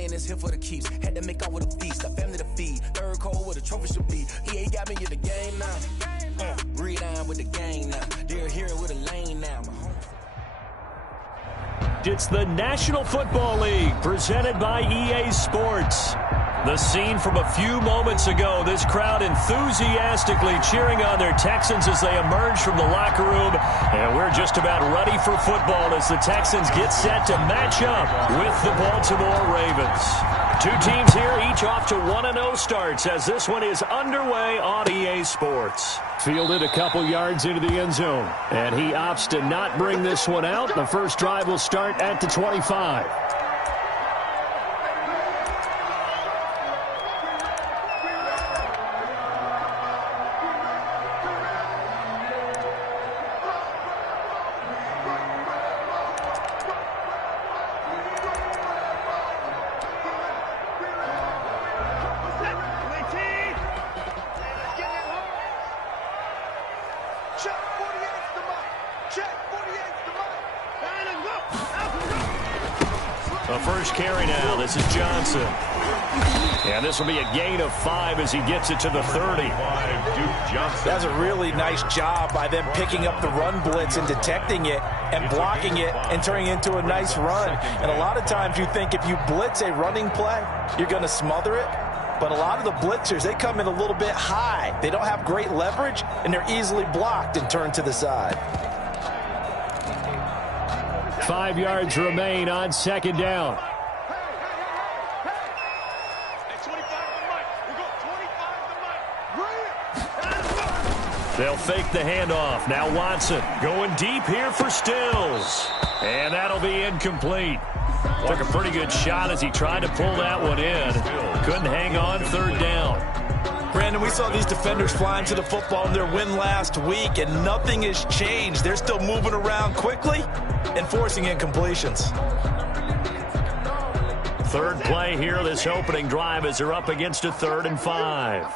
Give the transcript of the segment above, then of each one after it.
playing this here for the keeps. Had to make off with a feast, a family to feed. Third cold where the trophy should be. EA got me in the game now. Read on with the game now. They're here with a lane now. It's the National Football League presented by EA Sports. The scene from a few moments ago, this crowd enthusiastically cheering on their Texans as they emerge from the locker room. And we're just about ready for football as the Texans get set to match up with the Baltimore Ravens. Two teams here, each off to 1-0 starts as this one is underway on EA Sports. Fielded a couple yards into the end zone, and he opts to not bring this one out. The first drive will start at the 25. The first carry now, this is Johnson. And this will be a gain of 5 as he gets it to the 30. That's a really nice job by them picking up the run blitz and detecting it and blocking it and turning it into a nice run. And a lot of times you think if you blitz a running play, you're going to smother it. But a lot of the blitzers, they come in a little bit high. They don't have great leverage, and they're easily blocked and turned to the side. 5 yards remain on second down. They'll fake the handoff. Now Watson going deep here for Stills. And that'll be incomplete. Took a pretty good shot as he tried to pull that one in. Couldn't hang on third down. Brandon, we saw these defenders flying to the football in their win last week, and nothing has changed. They're still moving around quickly and forcing incompletions. Third play here, this opening drive, as they're up against a 3rd and 5.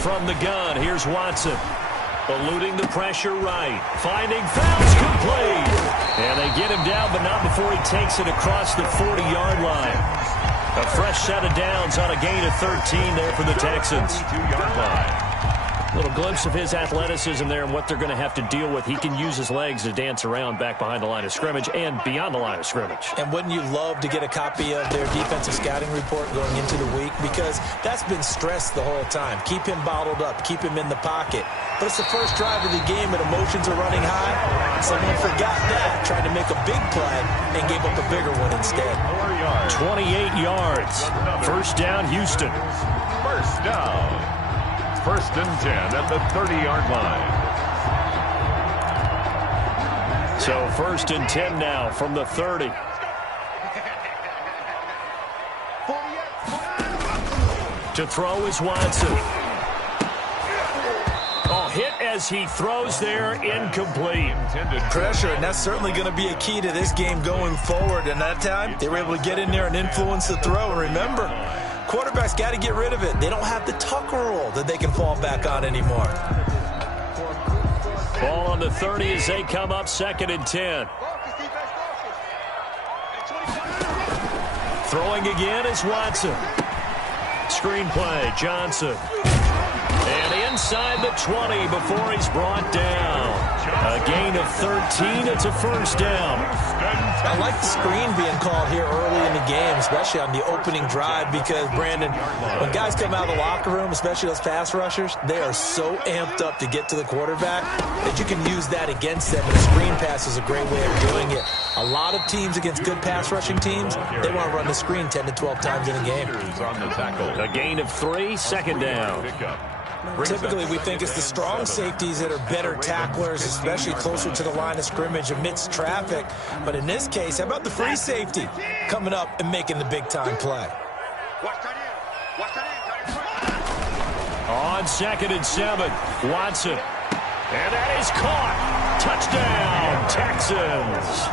From the gun, here's Watson. Eluding the pressure right. Finding fouls complete. And they get him down, but not before he takes it across the 40-yard line. A fresh set of downs on a gain of 13 there for the Texans. 22-yard line. Little glimpse of his athleticism there and what they're going to have to deal with. He can use his legs to dance around back behind the line of scrimmage and beyond the line of scrimmage. And wouldn't you love to get a copy of their defensive scouting report going into the week? Because that's been stressed the whole time. Keep him bottled up. Keep him in the pocket. But it's the first drive of the game and emotions are running high. Someone forgot that, tried to make a big play and gave up a bigger one instead. 28 yards. First down, Houston. First down. 1st and 10 at the 30-yard line. So 1st and 10 now from the 30. To throw is Watson. Oh, hit as he throws there, incomplete. Pressure, and that's certainly going to be a key to this game going forward. And that time, they were able to get in there and influence the throw. And remember, quarterbacks got to get rid of it. They don't have the Tucker rule that they can fall back on anymore. Ball on the 30 as they come up 2nd and 10. Throwing again is Watson. Screen play, Johnson. And inside the 20 before he's brought down. A gain of 13. It's a first down. I like the screen being called here early in the game, especially on the opening drive, because, Brandon, when guys come out of the locker room, especially those pass rushers, they are so amped up to get to the quarterback that you can use that against them. And a screen pass is a great way of doing it. A lot of teams against good pass rushing teams, they want to run the screen 10 to 12 times in a game. A gain of 3, 2nd down. Typically, we think it's the strong safeties that are better tacklers, especially closer to the line of scrimmage amidst traffic. But in this case, how about the free safety coming up and making the big-time play? On 2nd and 7, Watson. And that is caught. Touchdown, Texans.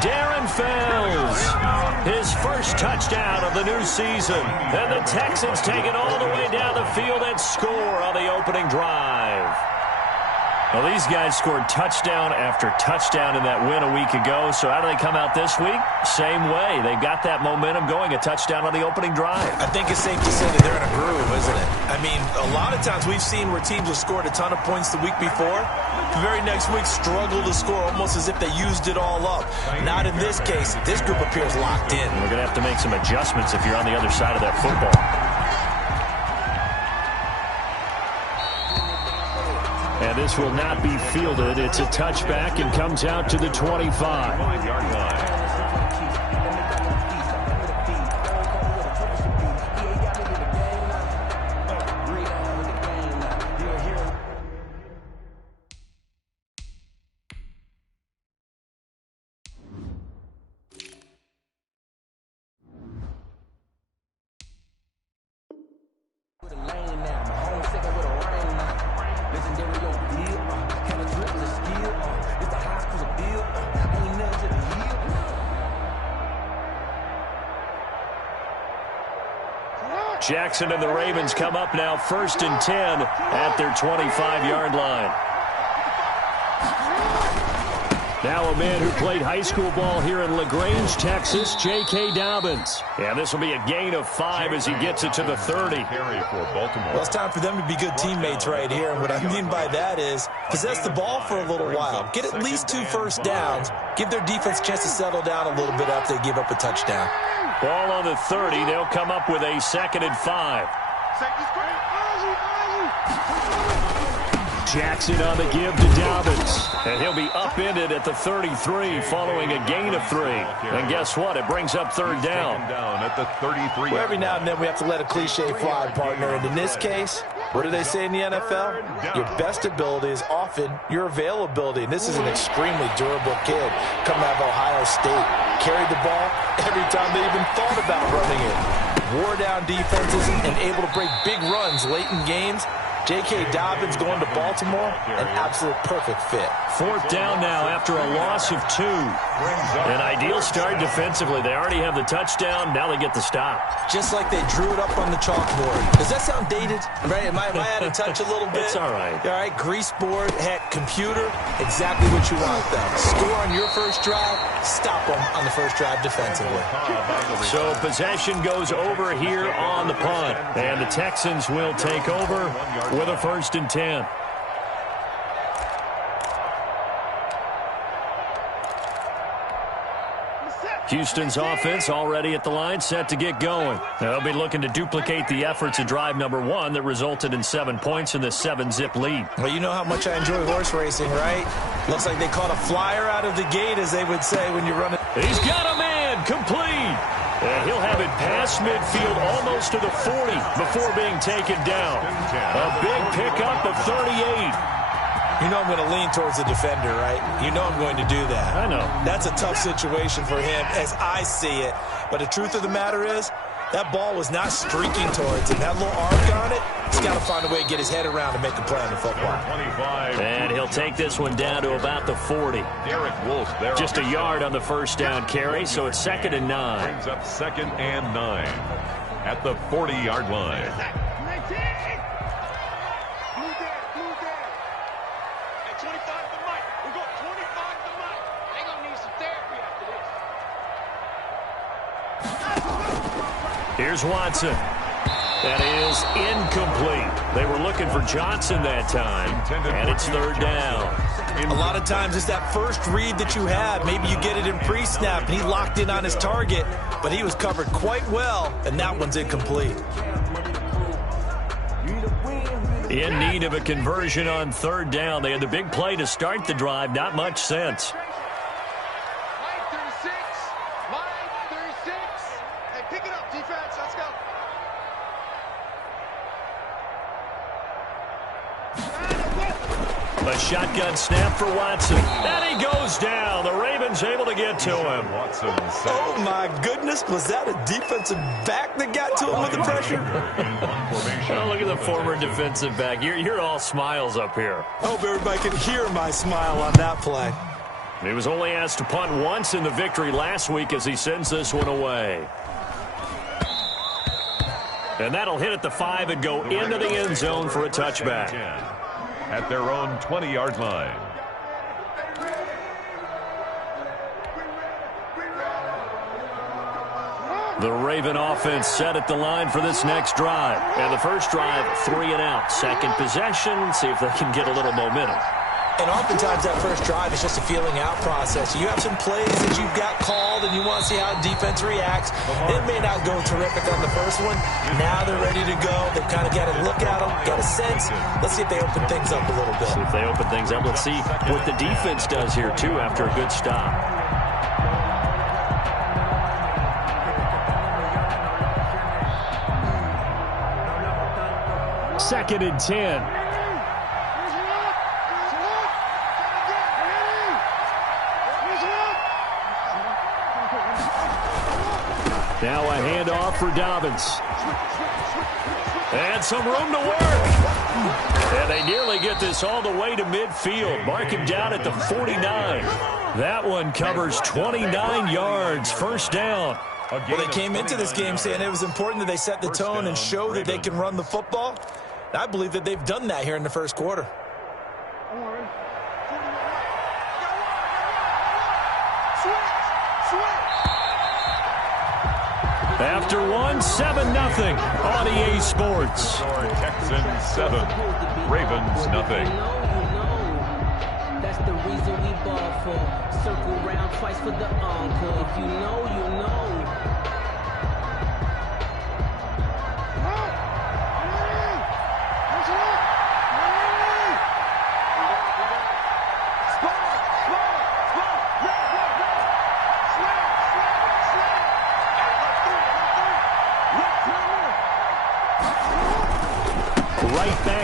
Darren Fells, his first touchdown of the new season. And the Texans take it all the way down the field and score on the opening drive. Well, these guys scored touchdown after touchdown in that win a week ago. So how do they come out this week? Same way. They've got that momentum going, a touchdown on the opening drive. I think it's safe to say that they're in a groove, isn't it? I mean, a lot of times we've seen where teams have scored a ton of points the week before. The very next week struggle to score almost as if they used it all up. Not in this case. This group appears locked in. We're going to have to make some adjustments if you're on the other side of that football. And this will not be fielded. It's a touchback and comes out to the 25-yard line. Jackson and the Ravens come up now 1st and 10 at their 25-yard line. Now a man who played high school ball here in LaGrange, Texas, J.K. Dobbins. And this will be a gain of 5 as he gets it to the 30. Well, it's time for them to be good teammates right here. And what I mean by that is possess the ball for a little while. Get at least 2 first downs. Give their defense a chance to settle down a little bit after they give up a touchdown. Ball on the 30. They'll come up with a 2nd and 5. Jackson on the give to Dobbins. And he'll be upended at the 33 following a gain of 3. And guess what? It brings up 3rd down. At the 33. Well, every now and then we have to let a cliche fly, partner. And in this case, what do they say in the NFL? Your best ability is often your availability. And this is an extremely durable kid coming out of Ohio State. Carried the ball every time they even thought about running it. Wore down defenses and able to break big runs late in games. J.K. Dobbins going to Baltimore, an absolute perfect fit. 4th down now after a loss of 2. An ideal start defensively. They already have the touchdown. Now they get the stop. Just like they drew it up on the chalkboard. Does that sound dated? Right? Am I out of touch a little bit? It's all right. All right, grease board, heck, computer, exactly what you want though. Score on your first drive, stop them on the first drive defensively. So possession goes over here on the punt. And the Texans will take over with a 1st and 10. Houston's offense already at the line, set to get going. They'll be looking to duplicate the efforts of drive number 1 that resulted in 7 points in this 7-zip lead. Well, you know how much I enjoy horse racing, right? Looks like they caught a flyer out of the gate, as they would say when you run it. He's got a man, complete. And he'll have it past midfield almost to the 40 before being taken down. A big pickup of 38. You know I'm going to lean towards the defender, right? You know I'm going to do that. I know. That's a tough situation for him as I see it. But the truth of the matter is, that ball was not streaking towards him. That little arc on it, he's got to find a way to get his head around and make a play on the football. And he'll take this one down to about the 40. Just a yard on the first down carry, so it's 2nd and 9. Brings up 2nd and 9 at the 40-yard line. Here's Watson. That is incomplete. They were looking for Johnson that time, and it's 3rd down. A lot of times it's that first read that you have. Maybe you get it in pre-snap, and he locked in on his target, but he was covered quite well, and that one's incomplete. In need of a conversion on 3rd down. They had the big play to start the drive. Not much sense. A shotgun snap for Watson. And he goes down. The Ravens able to get to him. Oh, my goodness. Was that a defensive back that got to him with the pressure? Oh, look at the former defensive back. You're all smiles up here. I hope everybody can hear my smile on that play. He was only asked to punt once in the victory last week as he sends this one away. And that'll hit at the 5 and go into the end zone for a touchback. at their own 20-yard line. The Raven offense set at the line for this next drive. And the first drive, 3 and out. Second possession, see if they can get a little momentum. And oftentimes that first drive is just a feeling out process. You have some plays that you've got called and you want to see how defense reacts. It may not go terrific on the first one. Now they're ready to go. They've kind of got to look at them, get a sense. Let's see if they open things up a little bit. See if they open things up. Let's see what the defense does here, too, after a good stop. Second and 10. Now a handoff for Dobbins. And some room to work. And they nearly get this all the way to midfield. Mark him down at the 49. That one covers 29 yards. First down. Well, they came into this game saying it was important that they set the tone and show that they can run the football. I believe that they've done that here in the first quarter. After 7-0 on EA Sports. Texans 7, Ravens nothing. That's the reason we ball for. Circle round twice for the encore. If you know, you know.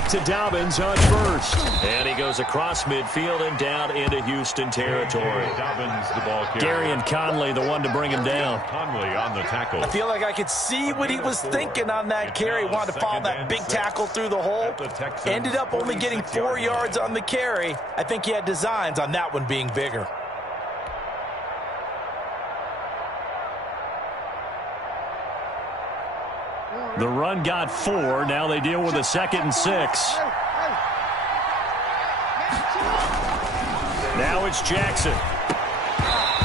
To Dobbins on first. And he goes across midfield and down into Houston territory. Dobbins, the ball carrier. Darian Conley, the one to bring him down. Conley on the tackle. I feel like I could see what he was thinking on that carry. Wanted to follow that big tackle through the hole. Ended up only getting 4 yards on the carry. I think he had designs on that one being bigger. The run got 4. Now they deal with a 2nd and 6. Now it's Jackson.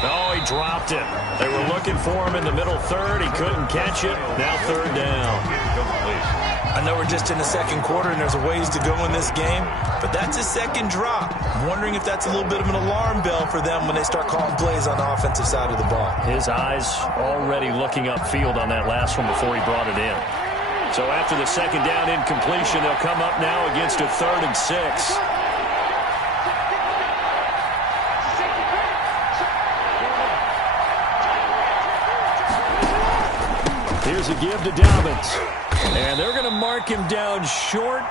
Oh, he dropped it. They were looking for him in the middle third. He couldn't catch it. Now 3rd down. I know we're just in the second quarter and there's a ways to go in this game, but that's a second drop. I'm wondering if that's a little bit of an alarm bell for them when they start calling plays on the offensive side of the ball. His eyes already looking upfield on that last one before he brought it in. So after the 2nd down incompletion, they'll come up now against a 3rd and 6. Here's a give to Dobbins. And they're going to mark him down short,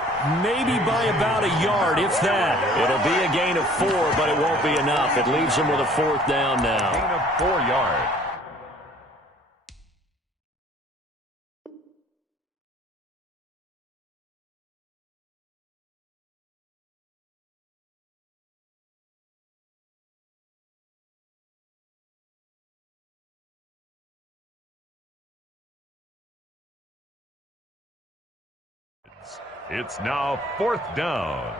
maybe by about a yard, if that. It'll be a gain of 4, but it won't be enough. It leaves him with a 4th down now. Gain of 4 yards. It's now 4th down.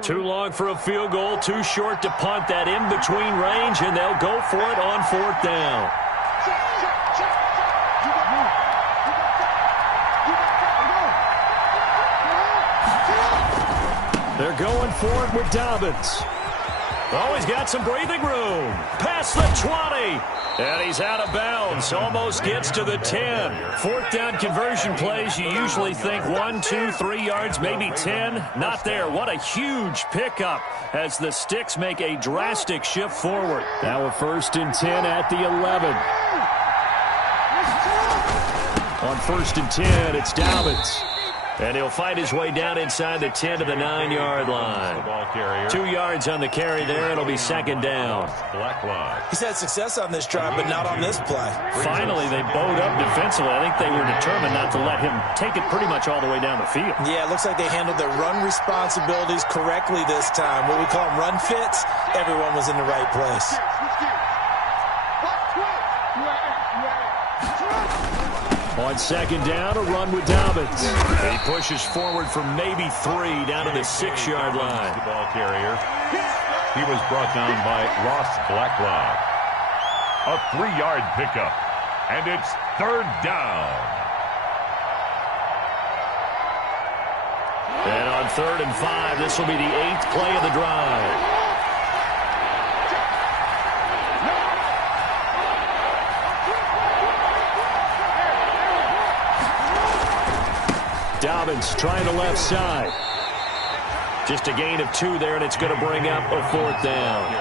Too long for a field goal, too short to punt. That in between range, and they'll go for it on 4th down. They're going for it with Dobbins. Oh, he's got some breathing room. Past the 20. And he's out of bounds. Almost gets to the 10. 4th down conversion plays, you usually think 1, 2, 3 yards, maybe 10. Not there. What a huge pickup as the Sticks make a drastic shift forward. Now a 1st and 10 at the 11. On 1st and 10, it's Dobbins. And he'll fight his way down inside the 10 to the 9-yard line. 2 yards on the carry there. It'll be second down. He's had success on this drive, but not on this play. Finally, they bowed up defensively. I think they were determined not to let him take it pretty much all the way down the field. Yeah, it looks like they handled their run responsibilities correctly this time. What we call them run fits, everyone was in the right place. On second down, a run with Dobbins. He pushes forward for maybe 3 down to the 6-yard line. The ball carrier. He was brought down by Ross Blacklock. A 3-yard pickup. And it's third down. And on 3rd and 5, this will be the 8th play of the drive. Dobbins trying the left side. Just a gain of 2 there, and it's going to bring up a 4th down.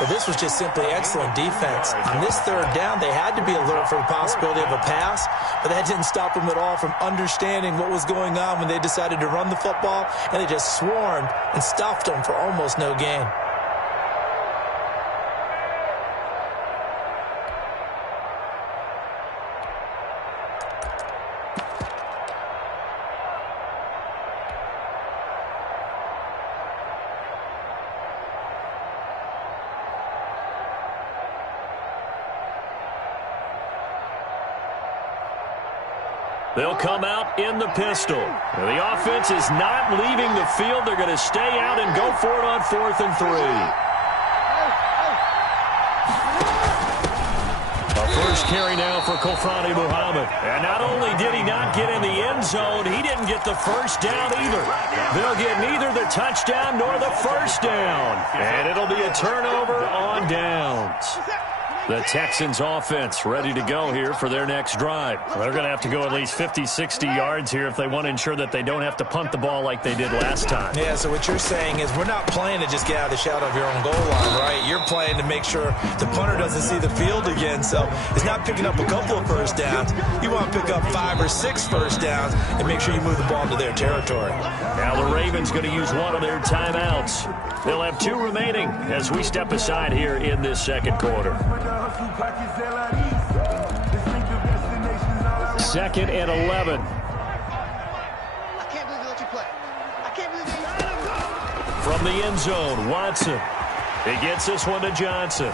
Well, this was just simply excellent defense. On this 3rd down, they had to be alert for the possibility of a pass, but that didn't stop them at all from understanding what was going on when they decided to run the football, and they just swarmed and stuffed them for almost no gain. They'll come out in the pistol. The offense is not leaving the field. They're going to stay out and go for it on 4th and 3. A first carry now for Kofani Muhammad. And not only did he not get in the end zone, he didn't get the first down either. They'll get neither the touchdown nor the first down. And it'll be a turnover on downs. The Texans offense ready to go here for their next drive. They're going to have to go at least 50, 60 yards here if they want to ensure that they don't have to punt the ball like they did last time. Yeah, so what you're saying is we're not playing to just get out of the shadow of your own goal line, right? You're playing to make sure the punter doesn't see the field again. So it's not picking up a couple of first downs. You want to pick up 5 or 6 first downs and make sure you move the ball into their territory. Now the Ravens going to use one of their timeouts. They'll have 2 remaining as we step aside here in this second quarter. 2nd and 11. I can't believe they let you play. I can't believe they let you play. From the end zone, Watson. He gets this one to Johnson.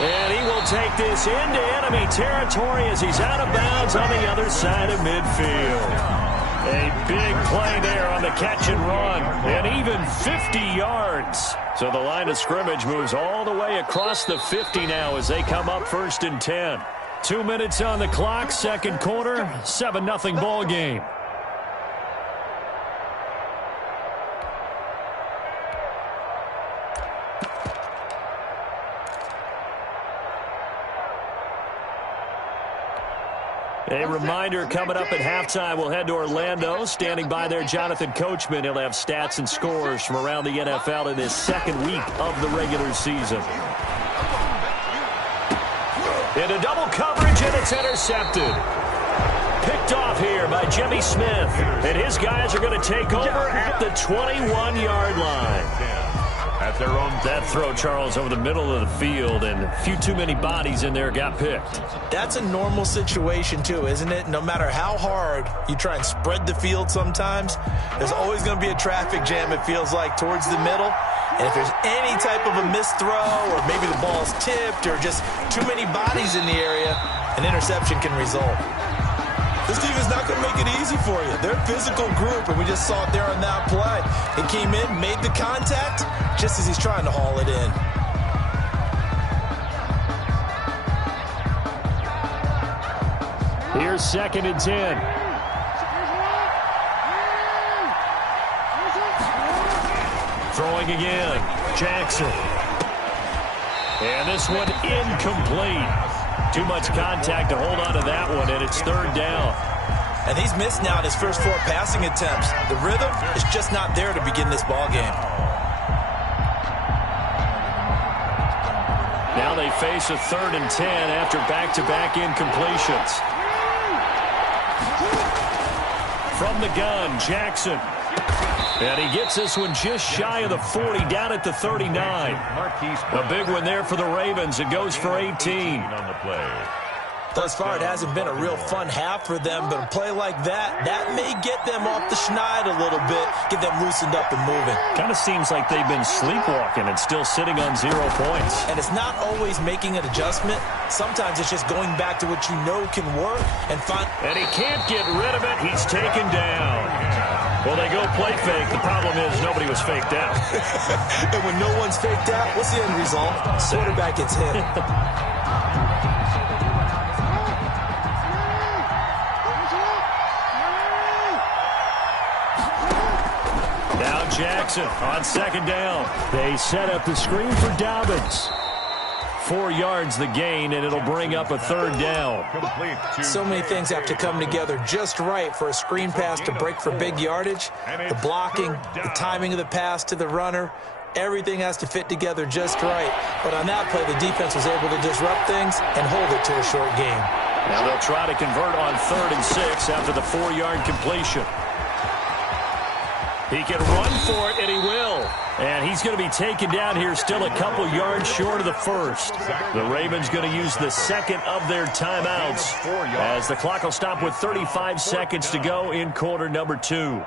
And he will take this into enemy territory as he's out of bounds on the other side of midfield. A big play there on the catch and run, and even 50 yards. So the line of scrimmage moves all the way across the 50 now as they come up 1st and 10. 2 minutes on the clock, second quarter, 7-0 ball game. A reminder, coming up at halftime, we'll head to Orlando. Standing by there, Jonathan Coachman. He'll have stats and scores from around the NFL in this second week of the regular season. Into double coverage, and it's intercepted. Picked off here by Jimmy Smith. And his guys are going to take over at the 21-yard line. At their own. That throw, Charles, over the middle of the field, and a few too many bodies in there got picked. That's a normal situation, too, isn't it? No matter how hard you try and spread the field sometimes, there's always going to be a traffic jam, it feels like, towards the middle. And if there's any type of a missed throw, or maybe the ball's tipped, or just too many bodies in the area, an interception can result. This team is not going to make it easy for you. They're a physical group, and we just saw it there on that play. He came in, made the contact, just as he's trying to haul it in. Here's 2nd and 10. Throwing again. Jackson. And this one incomplete. Too much contact to hold on to that one, and it's 3rd down. And he's missed now in his first 4 passing attempts. The rhythm is just not there to begin this ball game. Now they face a 3rd and 10 after back-to-back incompletions. From the gun, Jackson. And he gets this one just shy of the 40, down at the 39. A big one there for the Ravens. It goes for 18 on the play. Thus far, it hasn't been a real fun half for them, but a play like that may get them off the schneid a little bit, get them loosened up and moving. Kind of seems like they've been sleepwalking and still sitting on 0 points. And it's not always making an adjustment. Sometimes it's just going back to what you know can work and find. And he can't get rid of it. He's taken down. Well, they go play fake. The problem is nobody was faked out. And when no one's faked out, what's the end result? Quarterback gets hit. Jackson on second down. They set up the screen for Dobbins. 4 yards the gain, and it'll bring up a third down. So many things have to come together just right for a screen pass to break for big yardage. The blocking, the timing of the pass to the runner, everything has to fit together just right. But on that play, the defense was able to disrupt things and hold it to a short game. Now they'll try to convert on 3rd and 6 after the 4-yard completion. He can run for it, and he will. And he's going to be taken down here still a couple yards short of the first. The Ravens going to use the second of their timeouts as the clock will stop with 35 seconds to go in quarter number 2.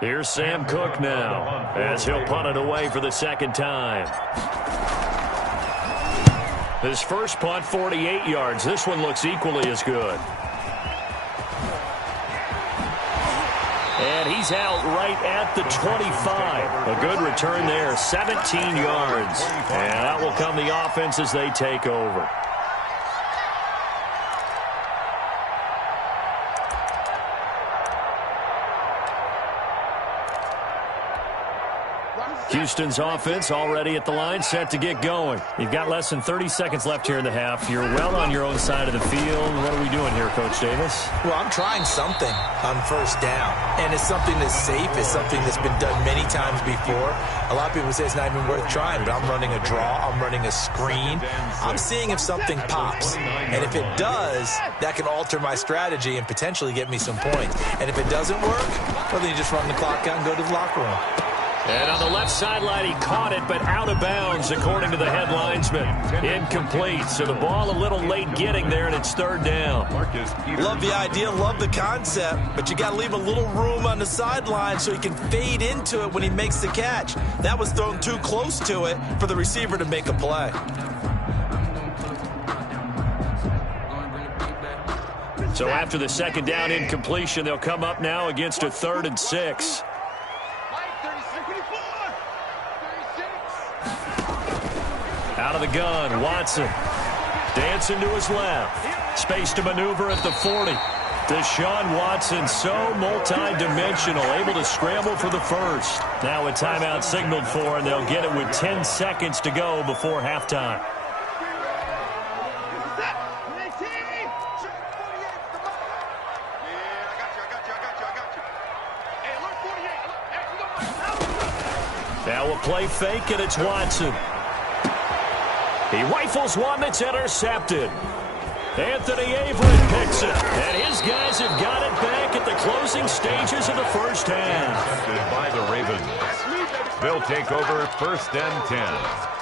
Here's Sam Cook now as he'll punt it away for the second time. His first punt, 48 yards. This one looks equally as good. And he's out right at the 25. A good return there, 17 yards. And that will come the offense as they take over. Houston's offense already at the line, set to get going. You've got less than 30 seconds left here in the half. You're well on your own side of the field. What are we doing here, Coach Davis? Well, I'm trying something on first down, and it's something that's safe. It's something that's been done many times before. A lot of people say it's not even worth trying, but I'm running a draw. I'm running a screen. I'm seeing if something pops, and if it does, that can alter my strategy and potentially get me some points. And if it doesn't work, well, then you just run the clock out and go to the locker room. And on the left sideline, he caught it, but out of bounds, according to the head linesman. Incomplete, so the ball a little late getting there, and it's third down. Love the idea, love the concept, but you got to leave a little room on the sideline so he can fade into it when he makes the catch. That was thrown too close to it for the receiver to make a play. So after the second down incompletion, they'll come up now against a 3rd and 6. Out of the gun, Watson. Dancing to his left. Space to maneuver at the 40. Deshaun Watson, so multi-dimensional, able to scramble for the first. Now a timeout signaled for, and they'll get it with 10 seconds to go before halftime. Now we'll play fake, and it's Watson. He rifles one that's intercepted. Anthony Averett picks it, and his guys have got it back at the closing stages of the first half. By the Ravens. They'll take over 1st and 10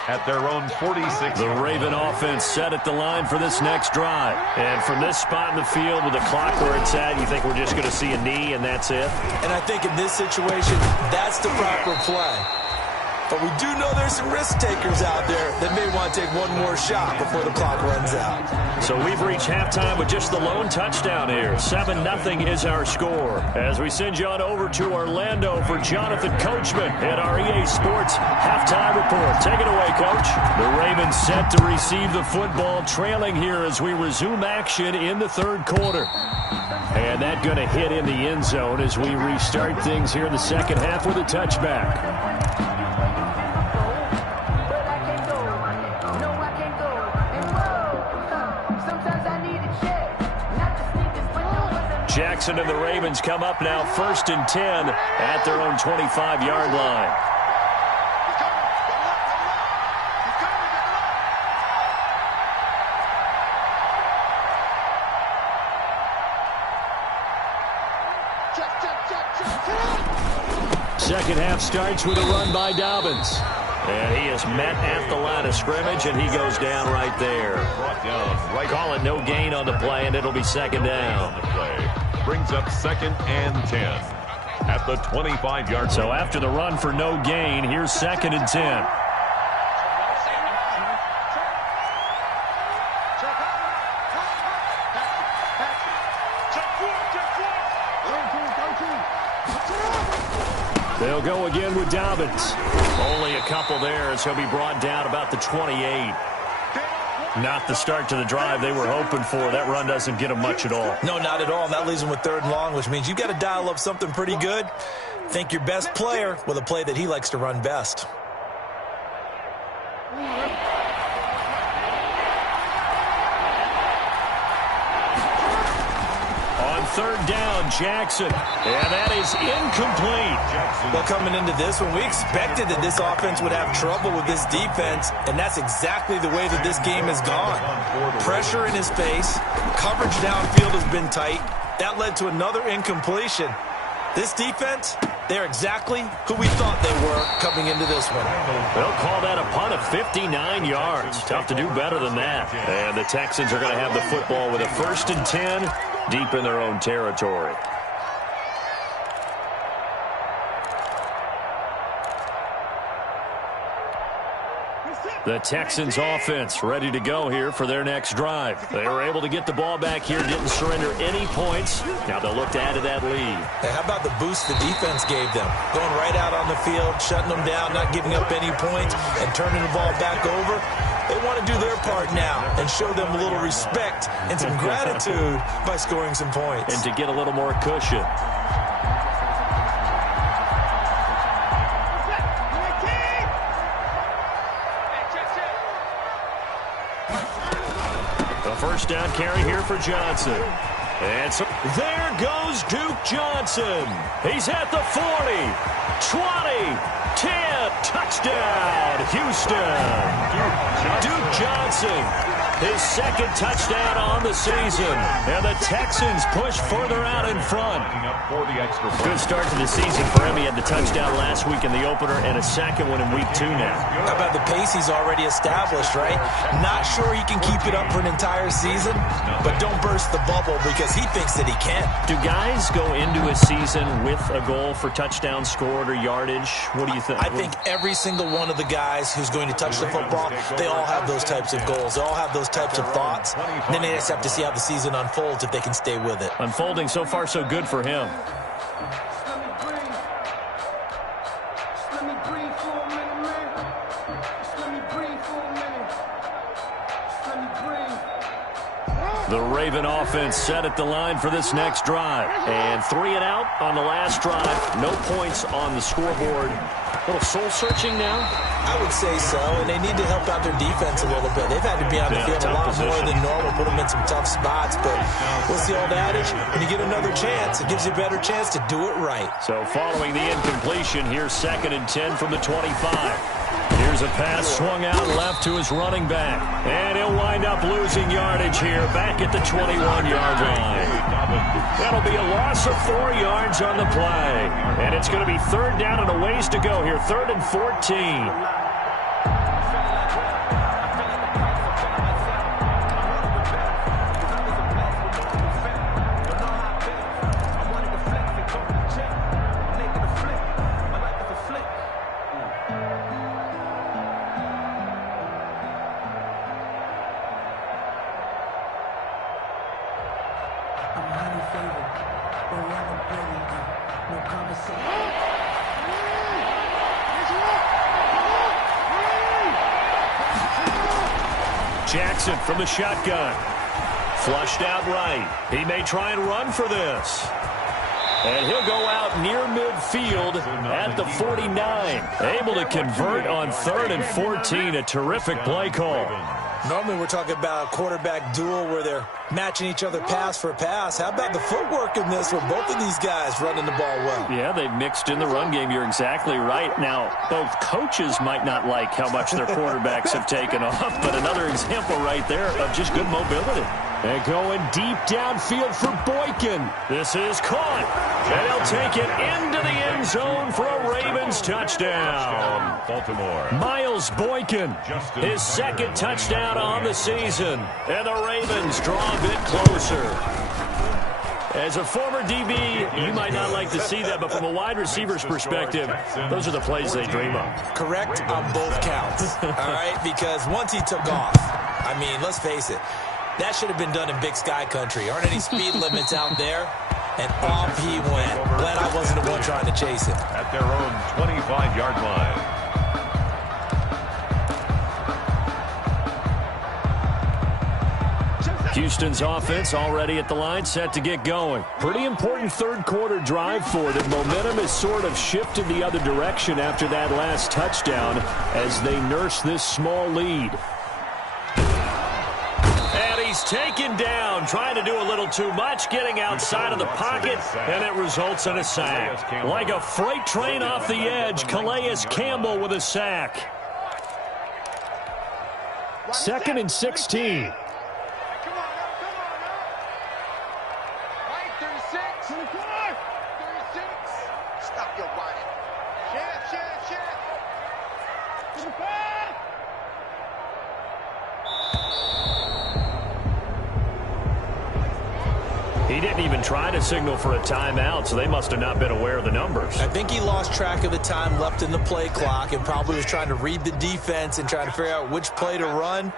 at their own 46. The Raven offense set at the line for this next drive. And from this spot in the field with the clock where it's at, you think we're just going to see a knee and that's it? And I think in this situation, that's the proper play. But we do know there's some risk takers out there that may want to take one more shot before the clock runs out. So we've reached halftime with just the lone touchdown here. 7-0 is our score. As we send you on over to Orlando for Jonathan Coachman at our EA Sports halftime report. Take it away, Coach. The Ravens set to receive the football, trailing here as we resume action in the 3rd quarter. And that going to hit in the end zone as we restart things here in the second half with a touchback. Jackson and the Ravens come up now 1st and 10 at their own 25-yard line. Second half starts with a run by Dobbins. And he is met at the line of scrimmage, and he goes down right there. Call it no gain on the play, and it'll be second down. Brings up 2nd and 10 at the 25-yard line. So after the run for no gain, here's 2nd and 10. They'll go again with Dobbins. Only a couple there as he'll be brought down about the 28. Not the start to the drive they were hoping for. That run doesn't get them much at all. No, not at all. That leaves them with 3rd and long, which means you've got to dial up something pretty good. Think your best player with a play that he likes to run best. On 3rd down, Jackson. And that is incomplete. Well, coming into this one, we expected that this offense would have trouble with this defense, and that's exactly the way that this game has gone. Pressure in his face. Coverage downfield has been tight. That led to another incompletion. This defense, they're exactly who we thought they were coming into this one. They'll call that a punt of 59 yards. Tough to do better than that. And the Texans are going to have the football with a 1st and 10 deep in their own territory. The Texans offense ready to go here for their next drive. They were able to get the ball back here, didn't surrender any points. Now they'll look to add to that lead. Hey, how about the boost the defense gave them? Going right out on the field, shutting them down, not giving up any points, and turning the ball back over. They want to do their part now and show them a little respect and some gratitude by scoring some points. And to get a little more cushion. First down carry here for Johnson. And so there goes Duke Johnson. He's at the 40, 20, 10, touchdown, Houston. Duke Johnson, his 2nd touchdown on the season. And the Texans push further out in front. Good start to the season for him. He had the touchdown last week in the opener and a 2nd one in week 2 now. How about the pace he's already established, right? Not sure he can keep it up for an entire season, but don't burst the bubble because he thinks that he can. Do guys go into a season with a goal for touchdowns scored or yardage? What do you think? I think every single one of the guys who's going to touch the football, they all have those types of goals. They all have those types of thoughts. And then they just have to see how the season unfolds if they can stay with it. Unfolding so far so good for him. The Raven offense set at the line for this next drive. And 3 and out on the last drive. No points on the scoreboard. A little soul-searching now? I would say so, and they need to help out their defense a little bit. They've had to be on the field a lot more than normal, put them in some tough spots. But what's the old adage? When you get another chance, it gives you a better chance to do it right. So following the incompletion, here's 2nd and 10 from the 25. Here's a pass swung out left to his running back. And he'll wind up losing yardage here back at the 21-yard line. That'll be a loss of 4 yards on the play. And it's going to be 3rd down and a ways to go here. 3rd and 14. Jackson from the shotgun. Flushed out right. He may try and run for this. And he'll go out near midfield at the 49. Able to convert on 3rd and 14. A terrific play call. Normally we're talking about a quarterback duel where they're matching each other pass for pass. How about the footwork in this with both of these guys running the ball well? Yeah, they've mixed in the run game. You're exactly right. Now, both coaches might not like how much their quarterbacks have taken off, but another example right there of just good mobility. And going deep downfield for Boykin. This is caught. And he'll take it into the end zone for a Ravens touchdown. Baltimore. Miles Boykin, his second touchdown on the season. And the Ravens draw a bit closer. As a former DB, you might not like to see that, but from a wide receiver's perspective, those are the plays they dream of. Correct on both counts, all right? Because once he took off, I mean, let's face it, that should have been done in Big Sky country. Aren't any speed limits out there? And off he went. Glad I wasn't the one trying to chase him. At their own 25-yard line. Houston's offense already at the line, set to get going. Pretty important third quarter drive for them. Momentum has sort of shifted the other direction after that last touchdown as they nurse this small lead. And he's taken down, trying to do a little too much, getting outside of the pocket, and it results in a sack. Like a freight train off the edge, Calais Campbell with a sack. 2nd and 16. Stop your whining. Chef. He didn't even try to signal for a timeout, so they must have not been aware of the numbers. I think he lost track of the time left in the play clock and probably was trying to read the defense and trying to figure out which play to run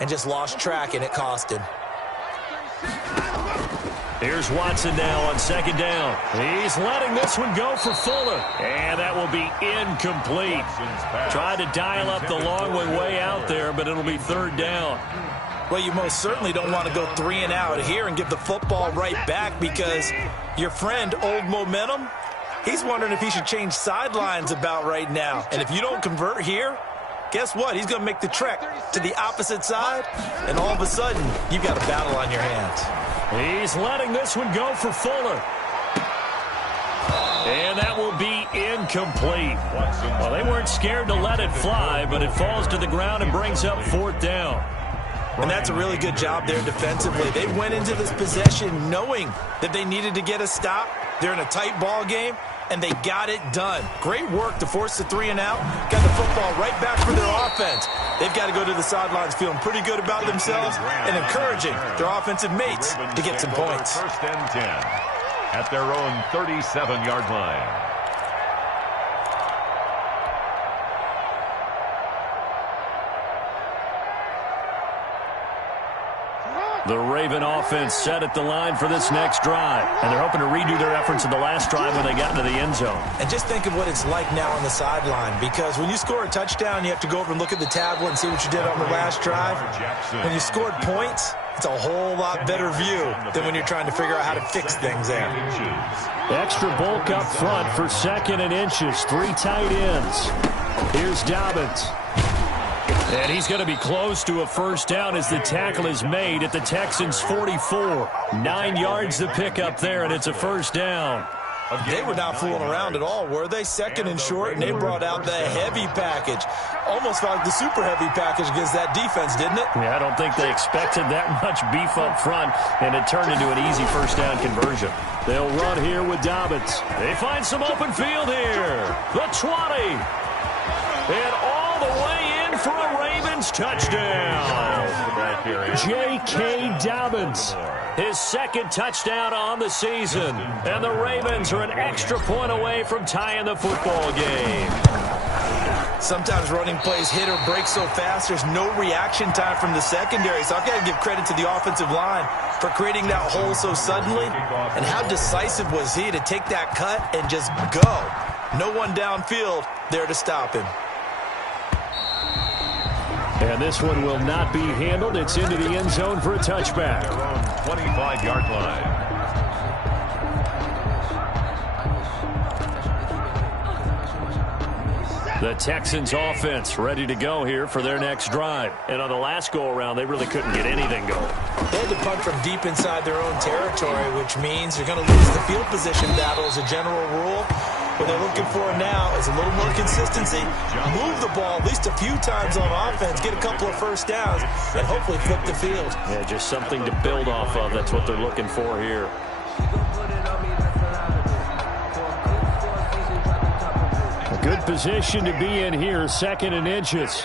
and just lost track, and it cost him. Here's Watson now on 2nd down. He's letting this one go for Fuller. And that will be incomplete. Tried to dial up the long one way out there, but it'll be 3rd down. Well, you most certainly don't want to go 3 and out here and give the football right back because your friend, Old Momentum, he's wondering if he should change sidelines about right now. And if you don't convert here, guess what? He's going to make the trek to the opposite side, and all of a sudden, you've got a battle on your hands. He's letting this one go for Fuller. And that will be incomplete. Well, they weren't scared to let it fly, but it falls to the ground and brings up 4th down. And that's a really good job there defensively. They went into this possession knowing that they needed to get a stop. They're in a tight ball game, and they got it done. Great work to force the 3 and out. Got the football right back for their offense. They've got to go to the sidelines feeling pretty good about themselves and encouraging their offensive mates to get some points. 1st and 10 at their own 37-yard line. The Raven offense set at the line for this next drive. And they're hoping to redo their efforts in the last drive when they got into the end zone. And just think of what it's like now on the sideline, because when you score a touchdown, you have to go over and look at the tablet and see what you did on the last drive. When you scored points, it's a whole lot better view than when you're trying to figure out how to fix things there. Extra bulk up front for 2nd and inches. 3 tight ends. Here's Dobbins. And he's going to be close to a 1st down as the tackle is made at the Texans' 44. 9 yards to pick up there, and it's a 1st down. They were not fooling around at all, were they? 2nd and short, and they brought out the heavy package. Almost felt like the super heavy package against that defense, didn't it? Yeah, I don't think they expected that much beef up front, and it turned into an easy 1st down conversion. They'll run here with Dobbins. They find some open field here. The 20. And all the way in for a Ravens touchdown. J.K. Dobbins, his 2nd touchdown on the season. And the Ravens are an extra point away from tying the football game. Sometimes running plays hit or break so fast, there's no reaction time from the secondary. So I've got to give credit to the offensive line for creating that hole so suddenly. And how decisive was he to take that cut and just go? No one downfield there to stop him. And this one will not be handled. It's into the end zone for a touchback. 25-yard line. The Texans offense ready to go here for their next drive. And on the last go-around, they really couldn't get anything going. They had to punt from deep inside their own territory, which means they're going to lose the field position battle as a general rule. What they're looking for now is a little more consistency, move the ball at least a few times on offense, get a couple of 1st downs, and hopefully flip the field. Yeah, just something to build off of. That's what they're looking for here. Good position to be in here, 2nd and inches.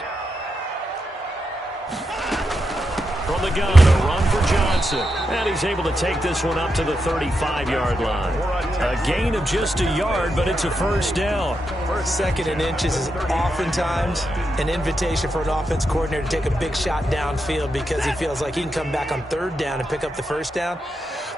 From the gun, a run for Johnson. And he's able to take this one up to the 35-yard line. A gain of just a yard, but it's a first down. 2nd and inches is oftentimes an invitation for an offense coordinator to take a big shot downfield because he feels like he can come back on 3rd down and pick up the first down.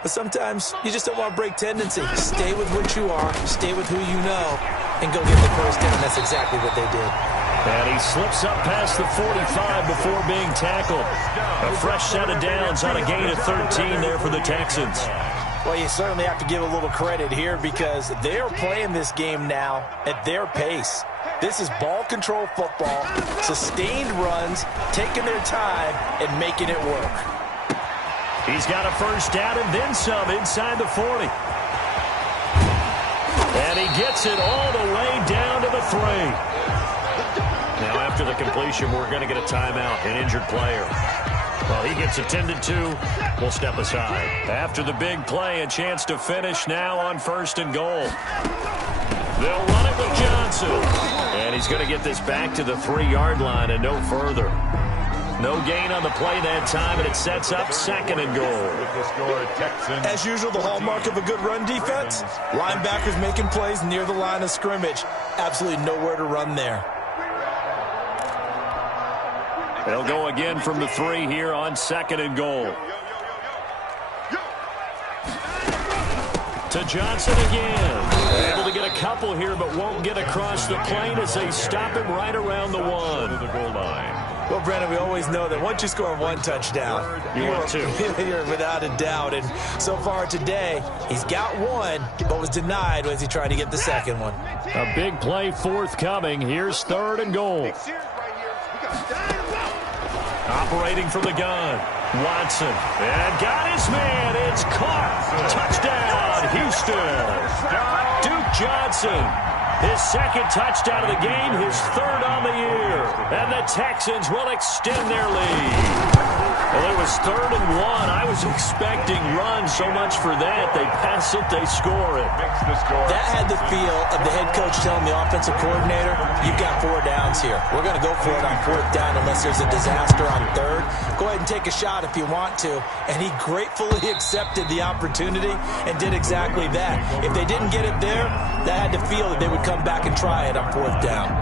But sometimes you just don't want to break tendency. Stay with what you are, stay with who you know, and go get the first down. That's exactly what they did. And he slips up past the 45 before being tackled. A fresh set of downs on a gain of 13 there for the Texans. Well, you certainly have to give a little credit here because they're playing this game now at their pace. This is ball control football, sustained runs, taking their time and making it work. He's got a first down and then some inside the 40. And he gets it all the way down to the 3. Now, after the completion, we're going to get a timeout, an injured player. Well, he gets attended to. We'll step aside. After the big play, a chance to finish now on 1st and goal. They'll run it with Johnson. And he's going to get this back to the 3-yard line and no further. No gain on the play that time, and it sets up 2nd and goal. As usual, the hallmark of a good run defense, linebackers making plays near the line of scrimmage. Absolutely nowhere to run there. They'll go again from the 3 here on 2nd and goal. To Johnson again. Able to get a couple here, but won't get across the plane as they stop him right around the 1. The goal line. Well, Brandon, we always know that once you score 1 touchdown, you're 2. You're without a doubt. And so far today, he's got 1, but was denied as he tried to get the 2nd one. A big play forthcoming. Here's 3rd and goal. Operating from the gun, Watson. And got his man. It's caught. Touchdown, Houston. Duke Johnson. His 2nd touchdown of the game, his 3rd on the year. And the Texans will extend their lead. Well, it was 3rd and 1. I was expecting runs, so much for that. They pass it, they score it. That had the feel of the head coach telling the offensive coordinator, you've got 4 downs here. We're going to go for it on 4th down unless there's a disaster on 3rd. Go ahead and take a shot if you want to. And he gratefully accepted the opportunity and did exactly that. If they didn't get it there, that had to feel that they would come back and try it on 4th down.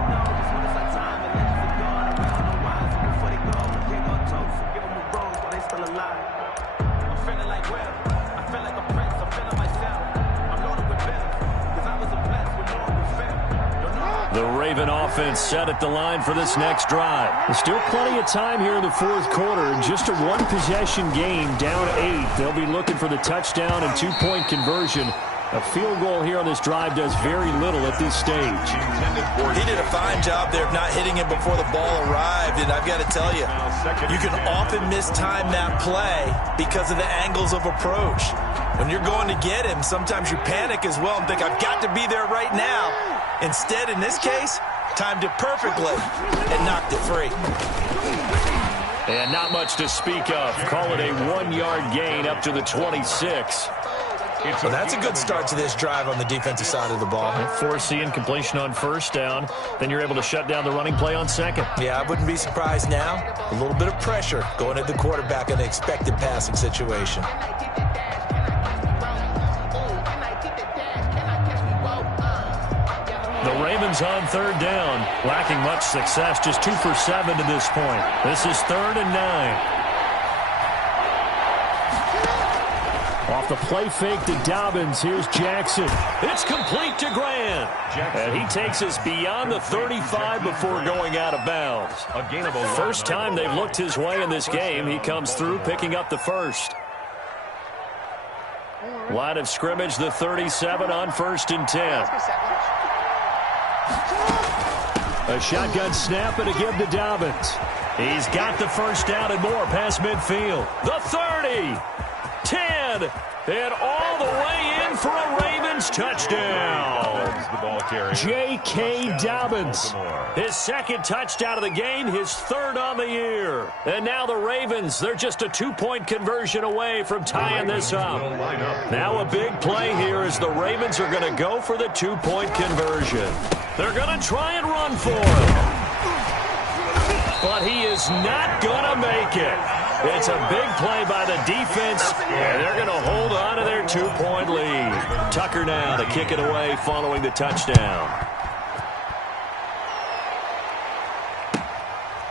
The Raven offense set at the line for this next drive. There's still plenty of time here in the 4th quarter. Just a 1-possession game, down 8. They'll be looking for the touchdown and 2-point conversion. A field goal here on this drive does very little at this stage. He did a fine job there of not hitting him before the ball arrived, and I've got to tell you, you can often mistime that play because of the angles of approach. When you're going to get him, sometimes you panic as well and think, I've got to be there right now. Instead, in this case, timed it perfectly and knocked it free. And not much to speak of. Call it a 1-yard gain up to the 26. Well, that's a good start to this drive on the defensive side of the ball. Forcing completion on 1st down. Then you're able to shut down the running play on 2nd. Yeah, I wouldn't be surprised now. A little bit of pressure going at the quarterback in the expected passing situation. The Ravens on 3rd down. Lacking much success. Just 2 for 7 to this point. This is 3rd and 9. Off the play fake to Dobbins. Here's Jackson. It's complete to Grant. And he takes us beyond the 35 before going out of bounds. First time they've looked his way in this game. He comes through picking up the 1st. Line of scrimmage, the 37 on 1st and 10. A shotgun snap and a give to Dobbins. He's got the first down and more past midfield. The 30. 10, and all the way in for a Ravens touchdown. J.K. Dobbins, his 2nd touchdown of the game, his 3rd on the year. And now the Ravens, they're just a 2-point conversion away from tying this up. Now a big play here as the Ravens are going to go for the 2-point conversion. They're going to try and run for him. But he is not going to make it. It's a big play by the defense, and they're going to hold on to their 2-point lead. Tucker now to kick it away following the touchdown.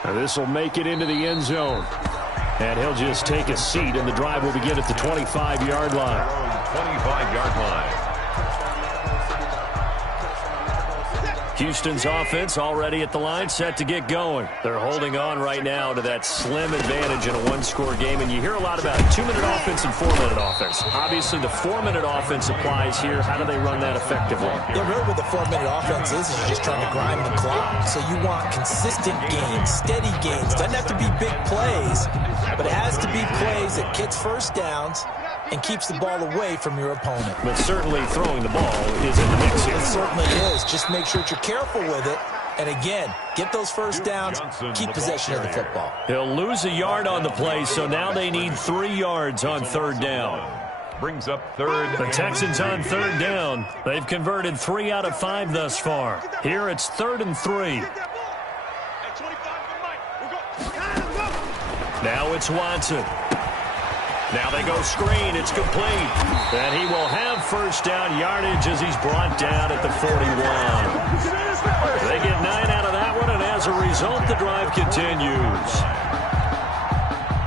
Now this will make it into the end zone. And he'll just take a seat, and the drive will begin at the 25-yard line. 25-yard line. Houston's offense already at the line, set to get going. They're holding on right now to that slim advantage in a one-score game, and you hear a lot about 2-minute offense and 4-minute offense. Obviously, the 4-minute offense applies here. How do they run that effectively? Yeah, really what the 4-minute offense is you're just trying to grind the clock. So you want consistent gains, steady gains. Doesn't have to be big plays, but it has to be plays that gets first downs and keeps the ball away from your opponent. But certainly throwing the ball is in the mix here. It certainly is. Just make sure that you're careful with it. And again, get those first downs, keep possession of the football. He'll lose a yard on the play, so now they need 3 yards on third down. Brings up third. The Texans on third down. They've converted 3 out of 5 thus far. Here it's 3rd and 3. Now it's Watson. Now they go screen. It's complete. And he will have first down yardage as he's brought down at the 41. They get 9 out of that one, and as a result, the drive continues.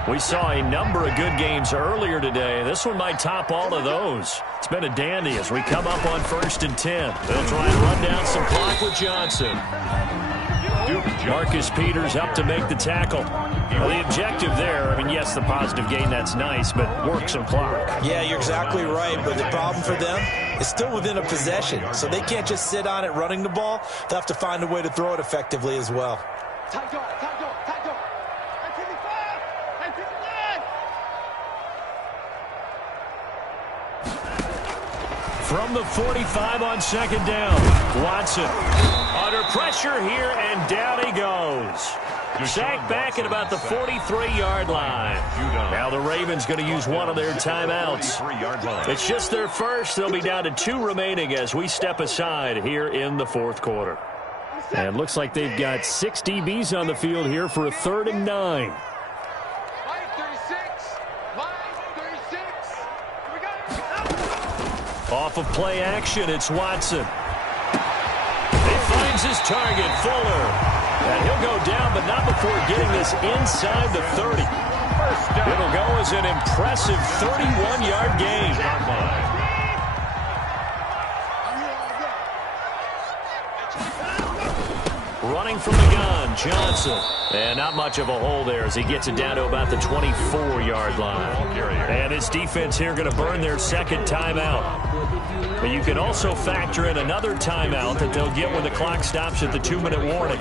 We saw a number of good games earlier today. This one might top all of those. It's been a dandy as we come up on 1st and 10. They'll try and run down some clock with Johnson. Marcus Peters up to make the tackle. Well, the objective there, I mean, yes, the positive gain, that's nice, but work some clock. Yeah, you're exactly right, but the problem for them is still within a possession, so they can't just sit on it running the ball. They'll have to find a way to throw it effectively as well. From the 45 on 2nd down, Watson under pressure here, and down he goes. Sacked back at about the 43-yard line. Now the Ravens going to use one of their timeouts. It's just their first. They'll be down to 2 remaining as we step aside here in the 4th quarter. And looks like they've got 6 DBs on the field here for a 3rd and 9. Off of play action, it's Watson. He finds his target, Fuller. And he'll go down, but not before getting this inside the 30. It'll go as an impressive 31-yard gain. Running from the gun, Johnson. And not much of a hole there as he gets it down to about the 24-yard line. And this defense here going to burn their 2nd timeout. But you can also factor in another timeout that they'll get when the clock stops at the 2-minute warning.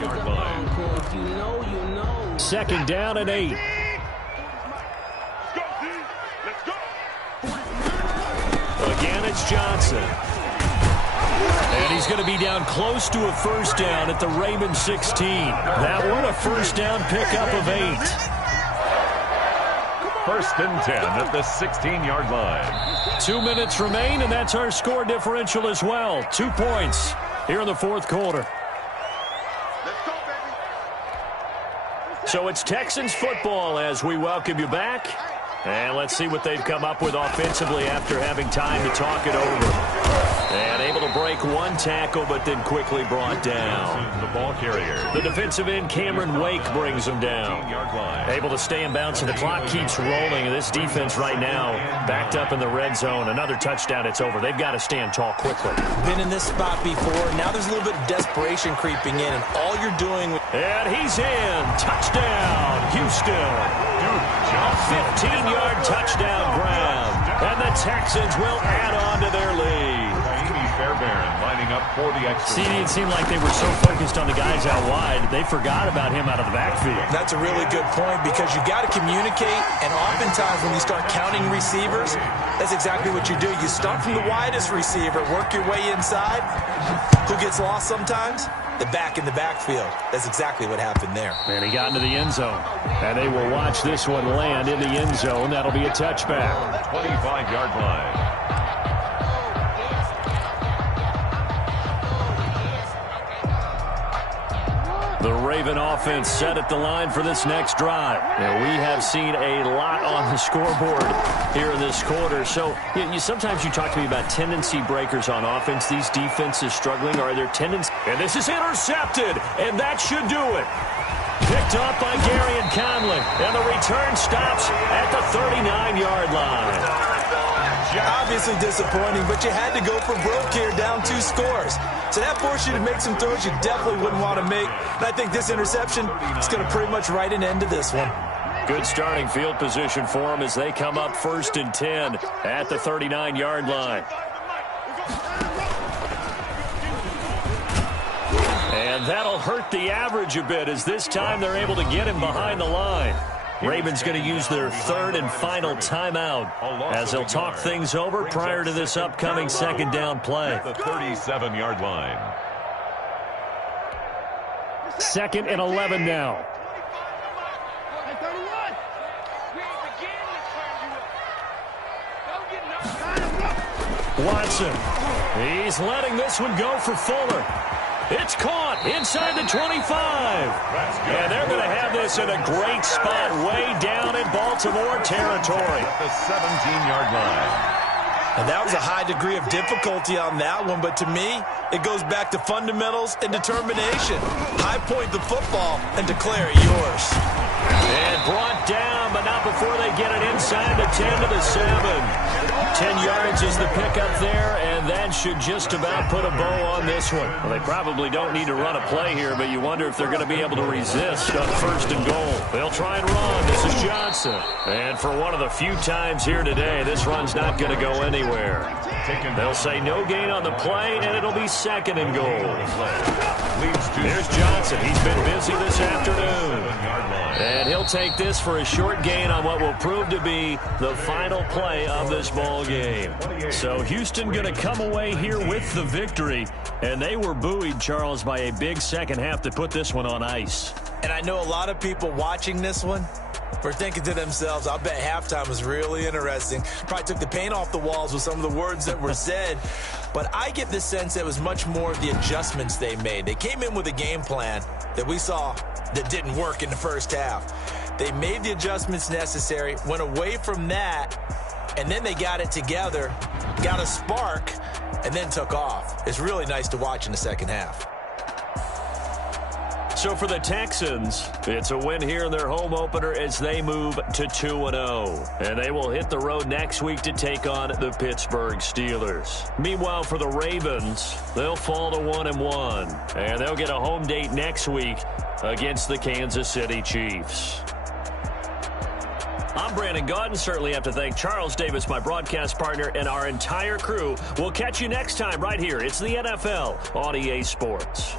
2nd down and 8. Again, it's Johnson. And he's going to be down close to a first down at the Ravens 16. That one a first down pickup of 8. 1st and 10 at the 16-yard line. 2 minutes remain, and that's our score differential as well. 2 points here in the 4th quarter. So it's Texans football as we welcome you back. And let's see what they've come up with offensively after having time to talk it over. And able to break 1 tackle, but then quickly brought down. The ball carrier. The defensive end, Cameron Wake, brings him down. Able to stay in bounds, and the clock keeps rolling. And this defense right now backed up in the red zone. Another touchdown, it's over. They've got to stand tall quickly. Been in this spot before. Now there's a little bit of desperation creeping in, and all you're doing... And he's in. Touchdown, Houston. A 15-yard touchdown grab. And the Texans will add on to their lead. Fairbairn lining up for the extra. See, it seemed like they were so focused on the guys out wide, they forgot about him out of the backfield. That's a really good point because you got to communicate, and oftentimes when you start counting receivers, that's exactly what you do. You start from the widest receiver, work your way inside. Who gets lost sometimes? The back in the backfield. That's exactly what happened there. And he got into the end zone. And they will watch this one land in the end zone. That'll be a touchback. 25-yard line. The Raven offense set at the line for this next drive. And we have seen a lot on the scoreboard here in this quarter. So sometimes you talk to me about tendency breakers on offense. These defenses struggling. Are there tendencies? And this is intercepted, and that should do it. Picked up by Gary and Conley. And the return stops at the 39-yard line. Obviously disappointing, but you had to go for broke here, down 2 scores. So that forced you to make some throws you definitely wouldn't want to make. And I think this interception is going to pretty much write an end to this one. Good starting field position for them as they come up 1st and 10 at the 39-yard line. And that'll hurt the average a bit as this time they're able to get him behind the line. Ravens going to use their 3rd and final timeout as they'll talk things over prior to this upcoming 2nd down play. The 37-yard line. 2nd and 11 now. Watson. He's letting this one go for Fuller. It's caught inside the 25. And they're going to have this in a great spot way down in Baltimore territory. At the 17-yard line. And that was a high degree of difficulty on that one, but to me, it goes back to fundamentals and determination. High point the football and declare it yours. And brought down, but not before they get it inside the 10 to the 7. 10 yards is the pickup there, and that should just about put a bow on this one. Well, they probably don't need to run a play here, but you wonder if they're going to be able to resist on 1st and goal. They'll try and run. This is Johnson. And for one of the few times here today, this run's not going to go anywhere. They'll say no gain on the play, and it'll be 2nd and goal. There's Johnson. He's been busy this afternoon. And he'll take this for a short gain on what will prove to be the final play of this ball game. So Houston going to come away here with the victory. And they were buoyed, Charles, by a big second half to put this one on ice. And I know a lot of people watching this one were thinking to themselves, I'll bet halftime was really interesting. Probably took the paint off the walls with some of the words that were said. But I get the sense that it was much more of the adjustments they made. They came in with a game plan that we saw that didn't work in the first half. They made the adjustments necessary, went away from that, and then they got it together, got a spark, and then took off. It's really nice to watch in the second half. So for the Texans, it's a win here in their home opener as they move to 2-0. And they will hit the road next week to take on the Pittsburgh Steelers. Meanwhile, for the Ravens, they'll fall to 1-1. And they'll get a home date next week against the Kansas City Chiefs. I'm Brandon Gaudin. Certainly have to thank Charles Davis, my broadcast partner, and our entire crew. We'll catch you next time right here. It's the NFL on EA Sports.